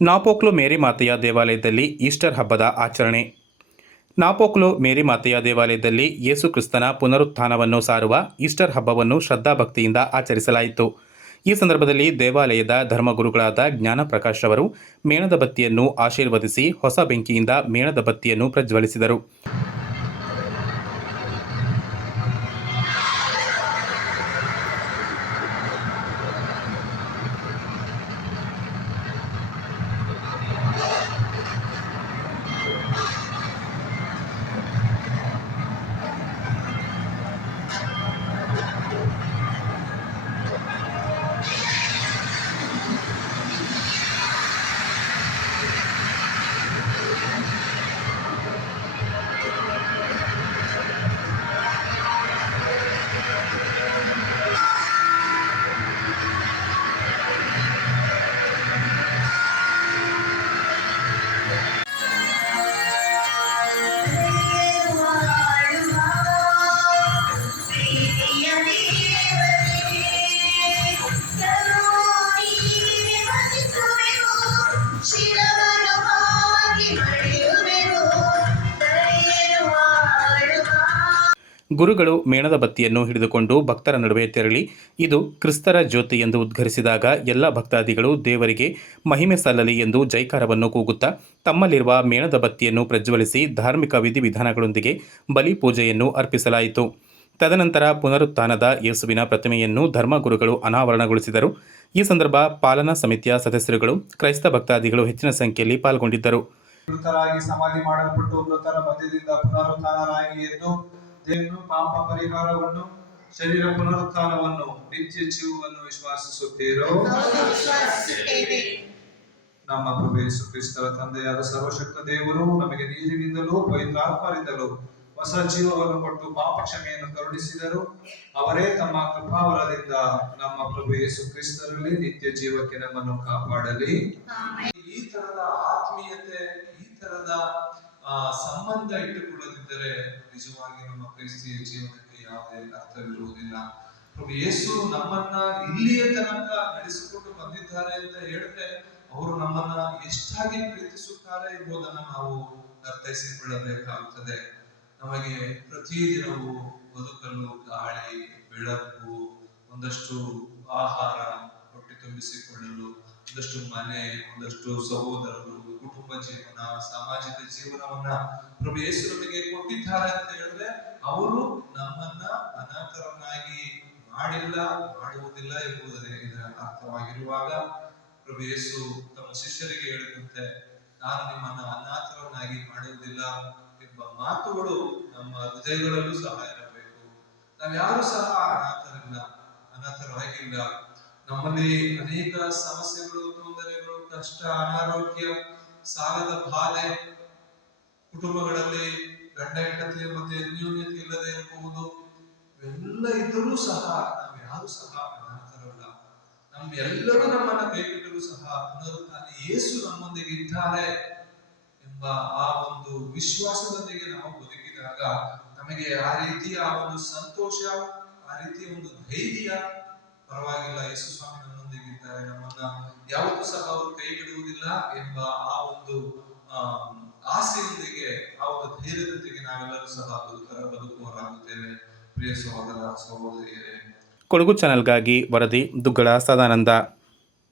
ನಾಪೋಕ್ಲು ಮೇರಿ ಮಾತೆಯ ದೇವಾಲಯದಲ್ಲಿ ಈಸ್ಟರ್ ಹಬ್ಬದ ಆಚರಣೆ. ನಾಪೋಕ್ಲು ಮೇರಿ ಮಾತೆಯ ದೇವಾಲಯದಲ್ಲಿ ಯೇಸು ಕ್ರಿಸ್ತನ ಪುನರುತ್ಥಾನವನ್ನು ಸಾರುವ ಈಸ್ಟರ್ ಹಬ್ಬವನ್ನು ಶ್ರದ್ಧಾಭಕ್ತಿಯಿಂದ ಆಚರಿಸಲಾಯಿತು. ಈ ಸಂದರ್ಭದಲ್ಲಿ ದೇವಾಲಯದ ಧರ್ಮಗುರುಗಳಾದ ಜ್ಞಾನಪ್ರಕಾಶ್ ಅವರು ಮೇಣದ ಬತ್ತಿಯನ್ನು ಆಶೀರ್ವದಿಸಿ ಹೊಸ ಬೆಂಕಿಯಿಂದ ಮೇಣದ ಬತ್ತಿಯನ್ನು ಪ್ರಜ್ವಲಿಸಿದರು. ಗುರುಗಳು ಮೇಣದ ಬತ್ತಿಯನ್ನು ಹಿಡಿದುಕೊಂಡು ಭಕ್ತರ ನಡುವೆ ತೆರಳಿ ಇದು ಕ್ರಿಸ್ತರ ಜ್ಯೋತಿ ಎಂದು ಉದ್ಘರಿಸಿದಾಗ ಎಲ್ಲ ಭಕ್ತಾದಿಗಳು ದೇವರಿಗೆ ಮಹಿಮೆ ಸಲ್ಲಲಿ ಎಂದು ಜೈಕಾರವನ್ನು ಕೂಗುತ್ತಾ ತಮ್ಮಲ್ಲಿರುವ ಮೇಣದ ಬತ್ತಿಯನ್ನು ಪ್ರಜ್ವಲಿಸಿ ಧಾರ್ಮಿಕ ವಿಧಿವಿಧಾನಗಳೊಂದಿಗೆ ಬಲಿ ಪೂಜೆಯನ್ನು ಅರ್ಪಿಸಲಾಯಿತು. ತದನಂತರ ಪುನರುತ್ಥಾನದ ಯೇಸುವಿನ ಪ್ರತಿಮೆಯನ್ನು ಧರ್ಮಗುರುಗಳು ಅನಾವರಣಗೊಳಿಸಿದರು. ಈ ಸಂದರ್ಭ ಪಾಲನಾ ಸಮಿತಿಯ ಸದಸ್ಯರುಗಳು, ಕ್ರೈಸ್ತ ಭಕ್ತಾದಿಗಳು ಹೆಚ್ಚಿನ ಸಂಖ್ಯೆಯಲ್ಲಿ ಪಾಲ್ಗೊಂಡಿದ್ದರು. ಸಮಾಧಿ ಮಾಡಲ್ಪಟ್ಟು ಮೃತರ ಮಧ್ಯದಿಂದ ಪುನರುತ್ಥಾನರಾಗಿ ಎದ್ದು ದೇವರು ಪಾಪ ಪರಿಹಾರವನ್ನು, ಶರೀರ ಪುನರುತ್ಥಾನವನ್ನು, ನಿತ್ಯ ಜೀವವನ್ನು ವಿಶ್ವಾಸಿಸುತ್ತೀರೋ? ನಮ್ಮ ಪ್ರಭು ಯೇಸು ಕ್ರಿಸ್ತರ ತಂದೆಯಾದ ಸರ್ವಶಕ್ತ ದೇವರು ನಮಗೆ ನೀರಿನಿಂದಲೂ ಪವಿತ್ರಾತ್ಮರಿಂದಲೂ ಹೊಸ ಜೀವವನ್ನು ಕೊಟ್ಟು ಪಾಪ ಕ್ಷಮೆಯನ್ನು ಕರುಣಿಸಿದರು. ಅವರೇ ತಮ್ಮ ಕೃಪಾವರದಿಂದ ನಮ್ಮ ಪ್ರಭು ಯೇಸು ಕ್ರಿಸ್ತರಲ್ಲಿ ನಿತ್ಯ ಜೀವಕ್ಕೆ ನಮ್ಮನ್ನು ಕಾಪಾಡಲಿ. ಈ ತರದ ಆತ್ಮೀಯತೆ, ಈ ತರದ ಸಂಬಂಧ ಇಟ್ಟುಕೊಳ್ಳದಿದ್ದರೆ ನಿಜವಾಗಿ ನಮ್ಮ ಕ್ರೈಸ್ತಿಯ ಜೀವನಕ್ಕೆ ಯಾವುದೇ ಅರ್ಥವಿರುವುದಿಲ್ಲ. ಪ್ರಭು ಯೇಸು ನಮ್ಮನ್ನ ಇಲ್ಲಿಯ ತನಕ ನಡೆಸಿಕೊಂಡು ಬಂದಿದ್ದಾರೆ ಅಂತ ಹೇಳಿದ್ರೆ ಅವರು ನಮ್ಮನ್ನ ಎಷ್ಟಾಗಿ ಪ್ರೀತಿಸುತ್ತಾರೆ ಎಂಬುದನ್ನು ನಾವು ಅರ್ಥೈಸಿಕೊಳ್ಳಬೇಕಾಗುತ್ತದೆ. ನಮಗೆ ಪ್ರತಿದಿನವೂ ಬದುಕಲು ಗಾಳಿ, ಬೆಳಕು, ಒಂದಷ್ಟು ಆಹಾರ, ಹೊಟ್ಟೆ ತುಂಬಿಸಿಕೊಳ್ಳಲು ಒಂದಷ್ಟು ಮನೆ, ಒಂದಷ್ಟು ಸಹೋದರರು, ಕುಟುಂಬ ಜೀವನ, ಸಾಮಾಜಿಕ ಜೀವನವನ್ನ ಪ್ರಭು ಯೇಸು ನಮಗೆ ಕೊಟ್ಟಿದ್ದಾರೆ ಅಂತ ಹೇಳಿದ್ರೆ ಅವರು ನಮ್ಮನ್ನ ಅನಾಥರನ್ನಾಗಿ ಮಾಡಿಲ್ಲ, ಮಾಡುವುದಿಲ್ಲ ಎಂಬುದೇ ಇದರ ಅರ್ಥವಾಗಿರುವಾಗ ಪ್ರಭು ಯೇಸು ತಮ್ಮ ಶಿಷ್ಯರಿಗೆ ಹೇಳಿದಂತೆ ನಾನು ನಿಮ್ಮನ್ನ ಅನಾಥರನ್ನಾಗಿ ಮಾಡುವುದಿಲ್ಲ ಎಂಬ ಮಾತುಗಳು ನಮ್ಮ ಹೃದಯಗಳಲ್ಲೂ ಸಹ ಇರಬೇಕು. ನಾವ್ಯಾರು ಸಹ ಅನಾಥರಾಗಿಲ್ಲ. ನಮ್ಮಲ್ಲಿ ಅನೇಕ ಸಮಸ್ಯೆಗಳು, ತೊಂದರೆಗಳು, ಕಷ್ಟ, ಅನಾರೋಗ್ಯ, ಸಾಲದ ಬಾಧೆ, ಕುಟುಂಬಗಳಲ್ಲಿ ಗಂಡ ಹೆಂಡತಿಯ ಮಧ್ಯೆ ಅನ್ಯೋನ್ಯತೆ ಇಲ್ಲದೆ ಇರಬಹುದು. ಇವೆಲ್ಲ ಇದ್ದರೂ ಸಹ ನಾವ್ಯಾರು ಸಹ ಅನಾಥರಲ್ಲ. ನಮ್ಮೆಲ್ಲರೂ ನಮ್ಮನ್ನ ಕೈಬಿಟ್ಟರೂ ಸಹ ಪುನರುತ್ಥಾನ ಯೇಸು ನಮ್ಮೊಂದಿಗೆ ಇದ್ದಾರೆ ಎಂಬ ಆ ಒಂದು ವಿಶ್ವಾಸದೊಂದಿಗೆ ನಾವು ಬದುಕಿದಾಗ ನಮಗೆ ಆ ರೀತಿಯ ಒಂದು ಸಂತೋಷ, ಆ ರೀತಿಯ ಒಂದು ಧೈರ್ಯ, ಪರವಾಗಿಲ್ಲ ಯೇಸು ಸ್ವಾಮಿ ನಮ್ಮೊಂದಿಗಿದ್ದಾರೆ, ನಮ್ಮನ್ನ ಯಾವತ್ತೂ ಸಹ ಅವರು ಕೈ ಬಿಡುವುದಿಲ್ಲ ಎಂಬ ಆ ಒಂದು ಆಸೆಯೊಂದಿಗೆ, ಆ ಒಂದು ಧೈರ್ಯದೊಂದಿಗೆ ನಾವೆಲ್ಲರೂ ಸಹ ಬದುಕುವರಾಗುತ್ತೇವೆ. ಪ್ರಿಯ ಸಹೋದರ ಸಹೋದರಿಯರೇ, ಕೊಡಗು ಚಾನೆಲ್ಗಾಗಿ ವರದಿ ದುಗ್ಗಳ ಸದಾನಂದ.